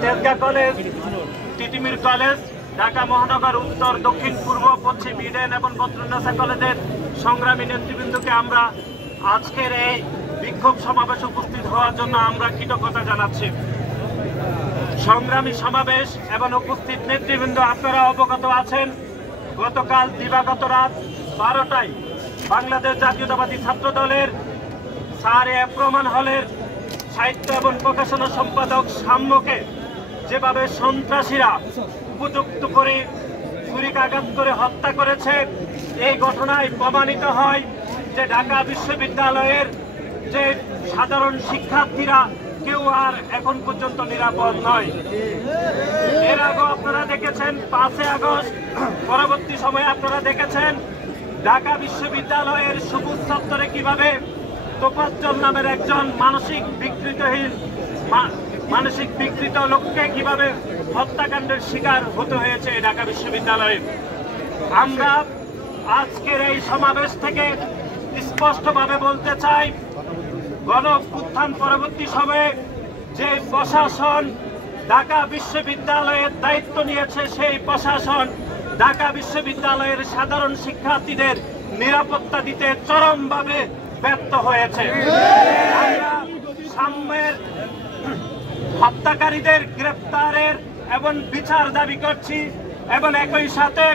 Tejgaon college, Titumir college, Dhaka মহানগর উত্তর, দক্ষিণ, পূর্ব, পশ্চিম, ইডেন এবং বদরুন্নেসা কলেজের সংগ্রামী নেতৃবৃন্দকে আমরা আজকের এই বিক্ষোভ সমাবেশে উপস্থিত হওয়ার জন্য আমরা কৃতজ্ঞতা জানাচ্ছি। সংগ্রামী সমাবেশ এবং উপস্থিত নেতৃবৃন্দ, আপনারা অবগত আছেন, গতকাল দিবাগত রাত 12টায় বাংলাদেশ জাতীয়তাবাদী ছাত্র দলের স্যার প্রমাণ হলের সাহিত্য এবং প্রকাশনা সম্পাদক সাম্যকে যেভাবে সন্ত্রাসীরা উপযুক্ত করে ছুরিকাঘাত করে হত্যা করেছে, এই ঘটনায় প্রমাণিত হয় যে ঢাকা বিশ্ববিদ্যালয়ের যে সাধারণ শিক্ষার্থীরা কেউ আর এখন পর্যন্ত নিরাপদ নয়। এর আগেও আপনারা দেখেছেন 5 আগস্ট, পরবর্তী সময়ে আপনারা দেখেছেন ঢাকা বিশ্ববিদ্যালয়ের সবুজ চত্বরে কিভাবে তোফাজ্জল নামের একজন মানসিক বিকৃত লোককে কিভাবে হত্যাকাণ্ডের শিকার হতে হয়েছে ঢাকা বিশ্ববিদ্যালয়ে। আমরা আজকের এই সমাবেশ থেকে স্পষ্টভাবে বলতে চাই, গণঅভ্যুত্থান পরবর্তী সময়ে যে প্রশাসন ঢাকা বিশ্ববিদ্যালয়ের দায়িত্ব নিয়েছে, সেই প্রশাসন ঢাকা বিশ্ববিদ্যালয়ের সাধারণ শিক্ষার্থীদের নিরাপত্তা দিতে চরমভাবে ব্যর্থ হয়েছে। আমরা সাম্যের হত্যাকারীদের গ্রেপ্তারের এবং বিচার দাবি করছি এবং একই সাথে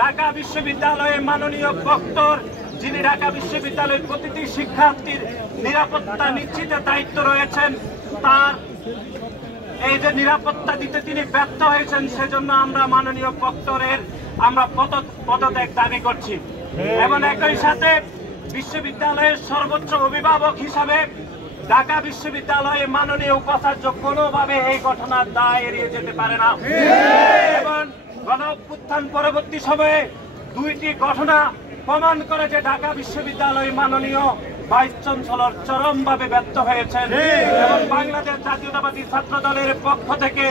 ঢাকা বিশ্ববিদ্যালয়ের মাননীয় প্রক্টর, যিনি ঢাকা বিশ্ববিদ্যালয়ের প্রতিটি শিক্ষার্থীর নিরাপত্তা নিশ্চিতের দায়িত্ব রয়েছেন, তার এই যে নিরাপত্তা দিতে তিনি ব্যর্থ হয়েছেন, সেজন্য আমরা মাননীয় প্রক্টরের আমরা পদত্যাগ দাবি করছি। এবং একই সাথে বিশ্ববিদ্যালয়ের সর্বোচ্চ অভিভাবক হিসাবে ঢাকা বিশ্ববিদ্যালয়ে মাননীয় উপাচার্য কোনোভাবে এই ঘটনার দায় এড়িয়ে যেতে পারে না। এবং গণঅভ্যুত্থান পরবর্তী সময়ে 2টি ঘটনা প্রমাণ করে যে ঢাকা বিশ্ববিদ্যালয় মাননীয় ভাইস চ্যান্সেলর চরমভাবে ব্যর্থ হয়েছেন এবং বাংলাদেশ জাতীয়তাবাদী ছাত্র দলের পক্ষ থেকে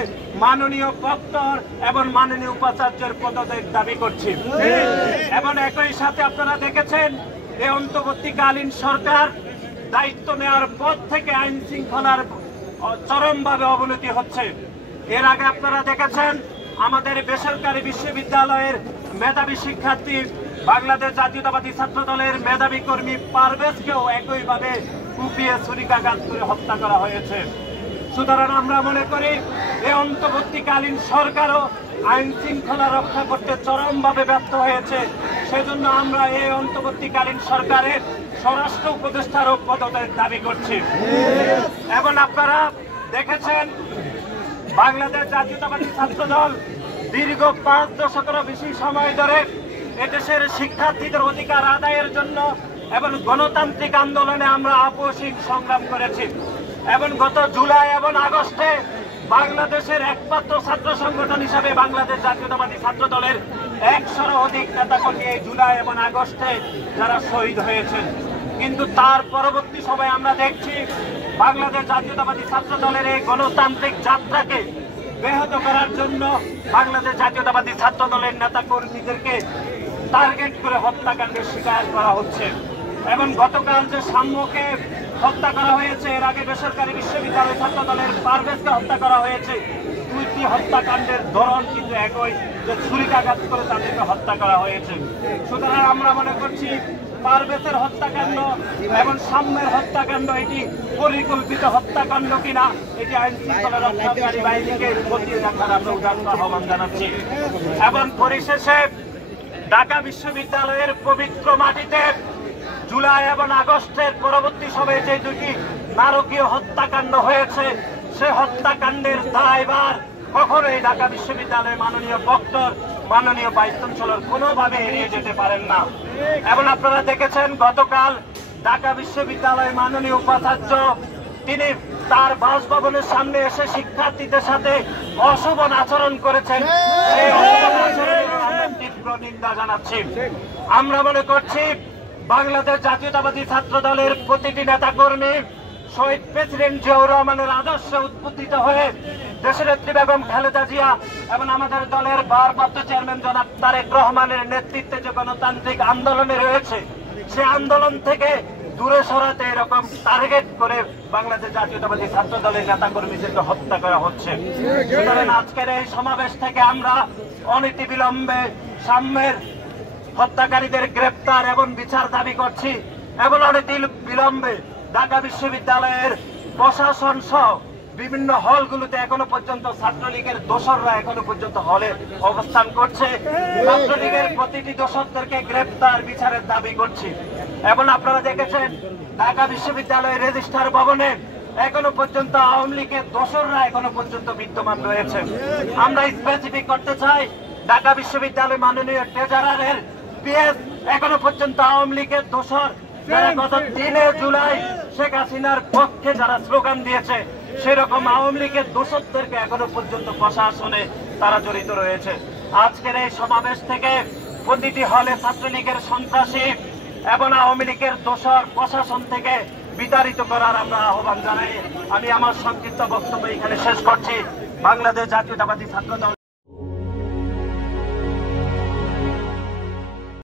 মাননীয় প্রক্টর এবং মাননীয় উপাচার্যের পদত্যাগ দাবি করছি। এবং একই সাথে আপনারা দেখেছেন এই অন্তর্বর্তীকালীন সরকার দায়িত্ব নেওয়ার পর থেকে আইন শৃঙ্খলার চরমভাবে অবনতি হচ্ছে। এর আগে আপনারা দেখেছেন আমাদের বেসরকারি বিশ্ববিদ্যালয়ের মেধাবী শিক্ষার্থী, বাংলাদেশ জাতীয়তাবাদী ছাত্র দলের মেধাবী কর্মী পারভেজকেও একইভাবে কুপিয়ে ছুরিকাঘাত করে হত্যা করা হয়েছে। সুতরাং আমরা মনে করি এই অন্তর্বর্তীকালীন সরকারও আইন শৃঙ্খলা রক্ষা করতে চরমভাবে ব্যর্থ হয়েছে। সেজন্য আমরা এই অন্তর্বর্তীকালীন সরকারের স্বরাষ্ট্র উপদেষ্টারও পদত্যাগ দাবি করছি। এবং আপনারা দেখেছেন বাংলাদেশ জাতীয়তাবাদী ছাত্র দল দীর্ঘ 5 দশকেরও বেশি সময় ধরে এদেশের শিক্ষার্থীদের অধিকার আদায়ের জন্য এবং গণতান্ত্রিক আন্দোলনে আমরা আপোষহীন সংগ্রাম করেছি। এবং গত জুলাই এবং আগস্টে বাংলাদেশের একমাত্র ছাত্র সংগঠন হিসাবে বাংলাদেশ জাতীয়তাবাদী ছাত্র দলের 100-র অধিক নেতাকর্মী এই জুলাই এবং আগস্টে যারা শহীদ হয়েছেন। কিন্তু তার পরবর্তী সময়ে আমরা দেখছি বাংলাদেশ জাতীয়তাবাদী ছাত্র দলের এই গণতান্ত্রিক যাত্রাকে ব্যাহত করার জন্য বাংলাদেশ জাতীয়তাবাদী ছাত্র দলের নেতাকর্মীদেরকে টার্গেট করে হত্যাকাণ্ডের শিকার করা হচ্ছে। এবং গতকাল যে সাম্যকে হত্যা করা হয়েছে, এর আগে বেসরকারি বিশ্ববিদ্যালয় ছাত্র দলের পারভেজকে হত্যা করা হয়েছে, 2টি হত্যাকাণ্ডের ধরন কিন্তু একই, যে ছুরিকাঘাত করে তাদেরকে হত্যা করা হয়েছে। সুতরাং আমরা মনে করছি পারভেজের হত্যাকাণ্ড এবং সাম্যের হত্যাকাণ্ড এটি পরিকল্পিত হত্যাকাণ্ড কিনা, এটি আইন শৃঙ্খলা রক্ষাকারী বাহিনীকে খতিয়ে দেখার আমরা উদাত্ত আহ্বান জানাচ্ছি। এবং পরিশেষে ঢাকা বিশ্ববিদ্যালয়ের পবিত্র মাটিতে জুলাই এবং আগস্টের পরবর্তী সময়ে যে 2টি নারকীয় হত্যাকাণ্ড হয়েছে, সে হত্যাকাণ্ডের দায়ভার কখনোই ঢাকা বিশ্ববিদ্যালয়ের মাননীয় প্রক্টর, মাননীয় ভাইস চ্যান্সেলর কোনোভাবে এড়িয়ে যেতে পারেন না। এবং আপনারা দেখেছেন গতকাল ঢাকা বিশ্ববিদ্যালয়ের মাননীয় উপাচার্য তিনি তার বাসভবনের সামনে এসে শিক্ষার্থীদের সাথে অশোভন আচরণ করেছেন। সেই অশোভন আচরণের আমরা তীব্র নিন্দা জানাচ্ছি। আমরা মনে করছি বাংলাদেশ জাতীয়তাবাদী ছাত্র দলের প্রতিটি নেতাকর্মী শহীদ প্রেসিডেন্ট জিয়াউর রহমানের আদর্শে উদ্বুদ্ধ হয়ে দেশনেত্রী বেগম খালেদা জিয়া এবং আমাদের দলের ভারপ্রাপ্ত চেয়ারম্যান জনাব তারেক রহমানের নেতৃত্বে যে গণতান্ত্রিক আন্দোলনে রয়েছে, সে আন্দোলন থেকে দূরে সরাতে এরকম টার্গেট করে বাংলাদেশ জাতীয়তাবাদী ছাত্র দলের নেতা কর্মীদেরকে হত্যা করা হচ্ছে। সুতরাং আজকের এই সমাবেশ থেকে আমরা অনতিবিলম্বে সাম্যের হত্যাকারীদের গ্রেপ্তার এবং বিচার দাবি করছি এবং অনতিবিলম্বে ঢাকা বিশ্ববিদ্যালয়ের প্রশাসন সহ বিভিন্ন হলগুলোতে এখনো পর্যন্ত ছাত্রলীগের দোসররা এখনো পর্যন্ত হলে অবস্থান করছে। ছাত্রলীগের প্রতিটি দোসরদেরকে গ্রেপ্তার বিচারের দাবি করছি। এবং আপনারা দেখেছেন ঢাকা বিশ্ববিদ্যালয়ের রেজিস্ট্রার ভবনে এখনো পর্যন্ত আওয়ামী লীগের দোসররা এখনো পর্যন্ত বিদ্যমান রয়েছে। আমরা স্পেসিফিক করতে চাই ঢাকা বিশ্ববিদ্যালয় মাননীয় ট্রেজারারের পিএস এখনো পর্যন্ত আওয়ামী লীগের দোসর, যারা গত 3 জুলাই শেখ হাসিনার পক্ষে যারা স্লোগান দিয়েছে সেরকম আওয়ামী লীগের দোসরদেরকে এখনো পর্যন্ত প্রশাসনে তারা জড়িত রয়েছে। আজকের এই সমাবেশ থেকে প্রতিটি হলে ছাত্রলীগের সন্ত্রাসী এবং আওয়ামী লীগের দোসর প্রশাসন থেকে বিতাড়িত করার আমরা আহ্বান জানাই। আমি আমার সংক্ষিপ্ত বক্তব্য এখানে শেষ করছি। বাংলাদেশ জাতীয়তাবাদী ছাত্র দল